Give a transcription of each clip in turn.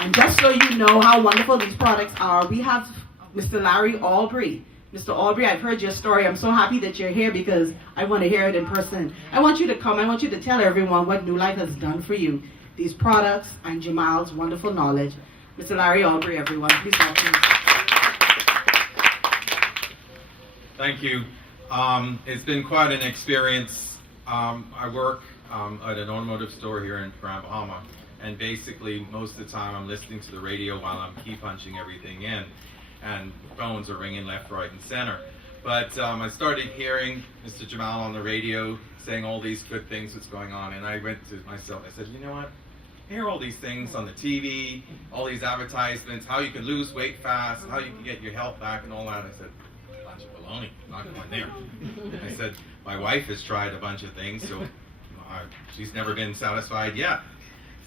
And just so you know how wonderful these products are, we have Mr. Larry Aubrey. Mr. Aubrey, I've heard your story. I'm so happy that you're here because I want to hear it in person. I want you to come. I want you to tell everyone what New Life has done for you. These products and Jamal's wonderful knowledge. Mr. Larry Aubrey, everyone, please welcome. Thank you. It's been quite an experience. I work at an automotive store here in Grand Bahama, and basically most of the time I'm listening to the radio while I'm key punching everything in, and phones are ringing left, right, and center. But I started hearing Mr. Jamal on the radio saying all these good things that's going on, and I went to myself, I said, you know what? I hear all these things on the TV, all these advertisements, how you can lose weight fast, how you can get your health back and all that. I said, a bunch of baloney, not going there. I said, my wife has tried a bunch of things, so she's never been satisfied yet.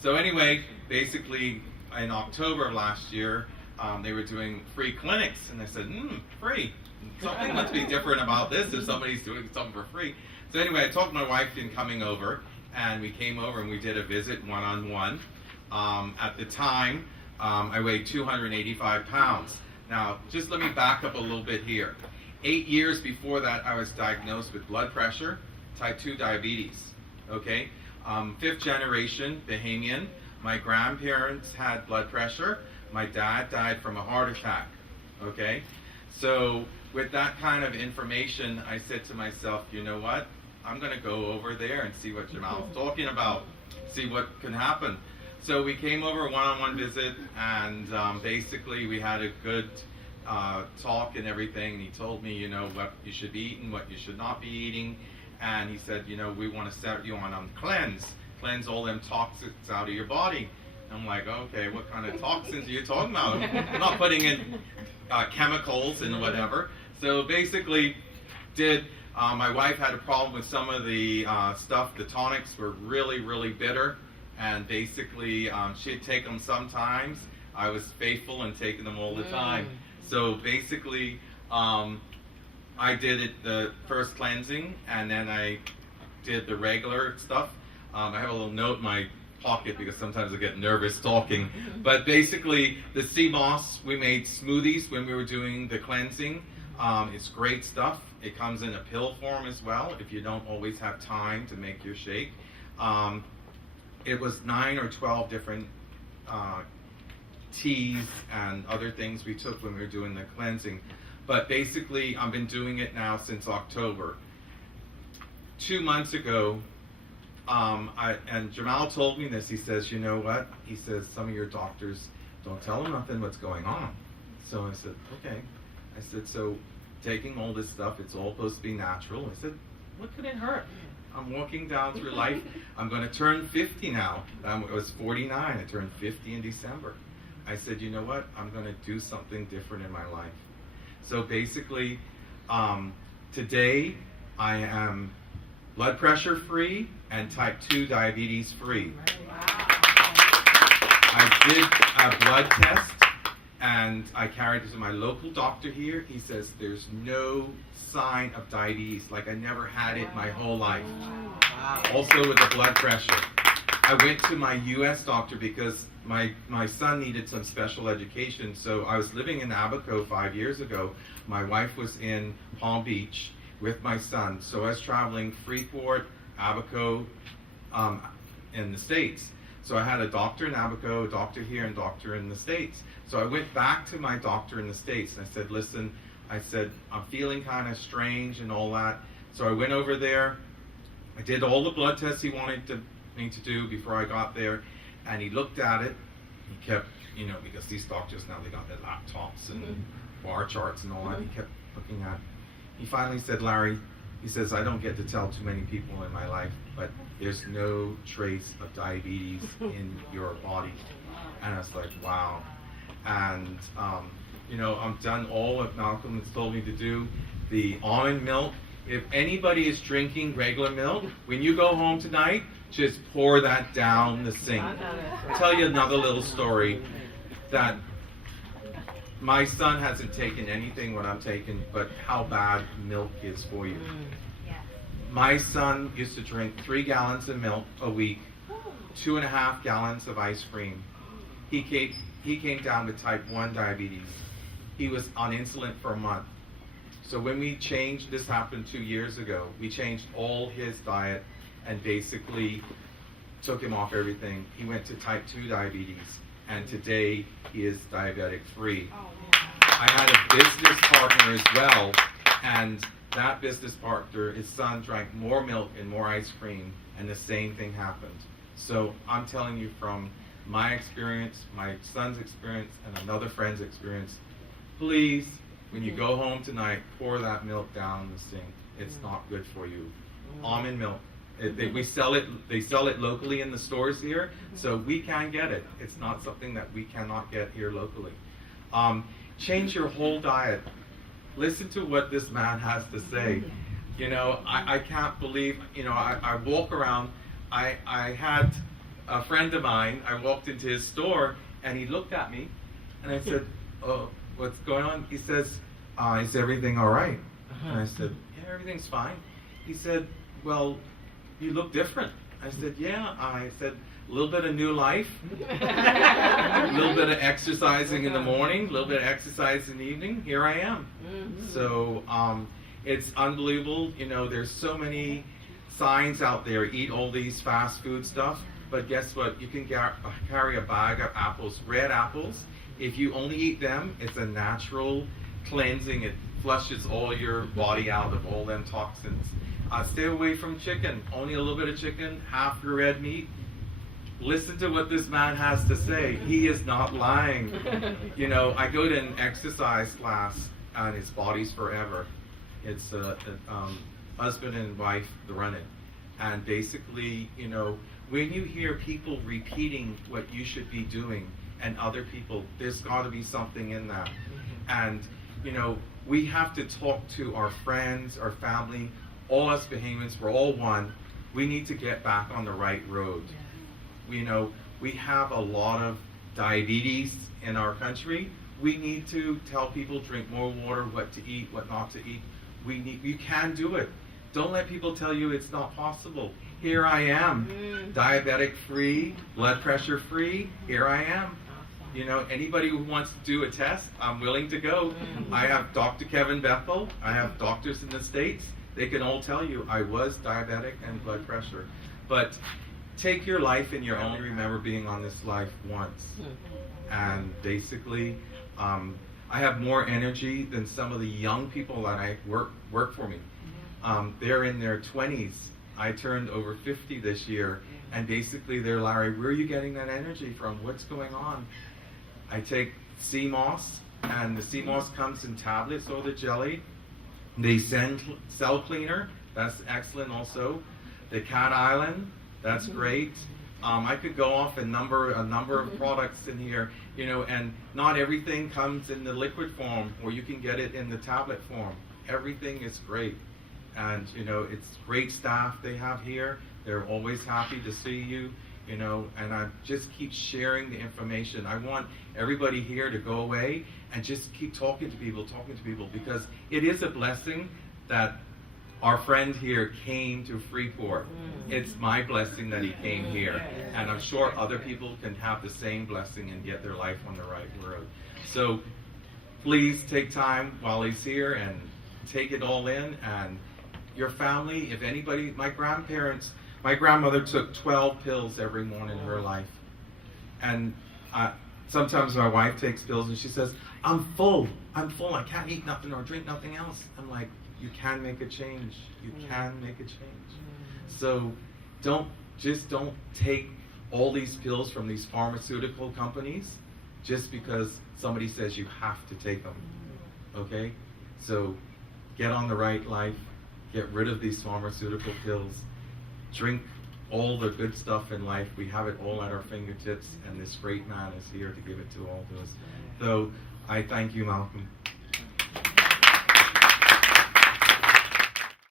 So anyway, basically in October of last year, they were doing free clinics, and I said, free. Something must be different about this if somebody's doing something for free. So anyway, I talked my wife in coming over, and we came over and we did a visit one-on-one. At the time, I weighed 285 pounds. Now, just let me back up a little bit here. 8 years before that, I was diagnosed with blood pressure, type 2 diabetes, okay? 5th generation Bahamian. My grandparents had blood pressure. My dad died from a heart attack, okay? So with that kind of information, I said to myself, you know what? I'm going to go over there and see what Jamal's talking about, see what can happen. So we came over a one-on-one visit, and basically we had a good talk and everything. And he told me, you know, what you should be eating, what you should not be eating. And he said, you know, we want to start you on cleanse all them toxins out of your body. I'm like, okay, what kind of toxins are you talking about? I'm not putting in chemicals and whatever. So basically, my wife had a problem with some of the stuff. The tonics were really, really bitter, and basically she'd take them sometimes. I was faithful in taking them all the time. So basically, I did the first cleansing, and then I did the regular stuff. I have a little note in my pocket because sometimes I get nervous talking. But basically, the sea moss, we made smoothies when we were doing the cleansing. It's great stuff. It comes in a pill form as well if you don't always have time to make your shake. It was 9 or 12 different teas and other things we took when we were doing the cleansing. But basically, I've been doing it now since October. 2 months ago, and Jamal told me this. He says, you know what? He says, some of your doctors don't tell them nothing what's going on. So I said, okay. I said, so taking all this stuff, it's all supposed to be natural. I said, what could it hurt? I'm walking down through life. I'm going to turn 50 now. I was 49. I turned 50 in December. I said, you know what? I'm going to do something different in my life. So basically, today I am blood pressure free and type 2 diabetes free. I did a blood test, and I carried it to my local doctor here. He says there's no sign of diabetes, like I never had it my whole life. Also with the blood pressure. I went to my U.S. doctor because my son needed some special education. So I was living in Abaco 5 years ago. My wife was in Palm Beach with my son. So I was traveling Freeport, Abaco, in the States. So I had a doctor in Abaco, a doctor here, and a doctor in the States. So I went back to my doctor in the States and I said, listen, I said, I'm feeling kind of strange and all that. So I went over there. I did all the blood tests he wanted me to do before I got there. And he looked at it. He kept, you know, because these doctors now, they got their laptops and bar charts and all that. He kept looking at it. He finally said, Larry, he says, I don't get to tell too many people in my life, but there's no trace of diabetes in your body. And I was like, wow. And, you know, I've done all what Malcolm has told me to do. The almond milk, if anybody is drinking regular milk, when you go home tonight, just pour that down the sink. I'll tell you another little story that my son hasn't taken anything what I'm taking, but how bad milk is for you. My son used to drink 3 gallons of milk a week, 2.5 gallons of ice cream. He came down with type 1 diabetes. He was on insulin for a month. So when we changed, this happened 2 years ago, we changed all his diet and basically took him off everything. He went to type 2 diabetes, and today he is diabetic free. I had a business partner as well, and that business partner, his son drank more milk and more ice cream, and the same thing happened. So I'm telling you from my experience, my son's experience, and another friend's experience, please, when you go home tonight, pour that milk down the sink. It's not good for you. Almond milk. They sell it locally in the stores here, so we can get it. It's not something that we cannot get here locally. Change your whole diet. Listen to what this man has to say. You know, I can't believe, you know, I walk around, I had a friend of mine, I walked into his store, and he looked at me, and I said, oh, what's going on? He says, is everything all right? And I said, yeah, everything's fine. He said, well, you look different. I said, yeah. I said, a little bit of new life, a little bit of exercising in the morning, a little bit of exercise in the evening. Here I am. So it's unbelievable. You know, there's so many signs out there. Eat all these fast food stuff. But guess what? You can carry a bag of apples, red apples. If you only eat them, it's a natural cleansing. It flushes all your body out of all them toxins. Stay away from chicken. Only a little bit of chicken, half your red meat. Listen to what this man has to say. He is not lying. You know, I go to an exercise class, and it's Bodies Forever. It's a husband and wife that run it. And basically, you know, when you hear people repeating what you should be doing and other people, there's got to be something in that. And, you know, we have to talk to our friends, our family, all us Bahamians, we're all one. We need to get back on the right road. You know, we have a lot of diabetes in our country. We need to tell people drink more water, what to eat, what not to eat. You can do it. Don't let people tell you it's not possible. Here I am, diabetic free, blood pressure free. Here I am. You know, anybody who wants to do a test, I'm willing to go. I have Dr. Kevin Bethel. I have doctors in the States. They can all tell you I was diabetic and blood pressure. But take your life in your own. Remember being on this life once. And basically, I have more energy than some of the young people that I work for me. They're in their 20s. I turned over 50 this year. And basically they're, Larry, where are you getting that energy from? What's going on? I take sea moss, and the sea moss comes in tablets or the jelly. They send cell cleaner, that's excellent also. The Cat Island, that's great. I could go off a number of products in here, you know, and not everything comes in the liquid form, or you can get it in the tablet form. Everything is great. And, you know, it's great staff they have here. They're always happy to see you, you know, and I just keep sharing the information. I want everybody here to go away and just keep talking to people, because it is a blessing that our friend here came to Freeport. It's my blessing that he came here, and I'm sure other people can have the same blessing and get their life on the right road. So please take time while he's here and take it all in. And your family, if anybody, my grandmother took 12 pills every morning in her life. And sometimes my wife takes pills and she says, I'm full, I can't eat nothing or drink nothing else. I'm like, you can make a change. You can make a change. So don't take all these pills from these pharmaceutical companies just because somebody says you have to take them. Okay? So get on the right life. Get rid of these pharmaceutical pills. Drink all the good stuff in life. We have it all at our fingertips, and this great man is here to give it to all of us. So I thank you, Malcolm.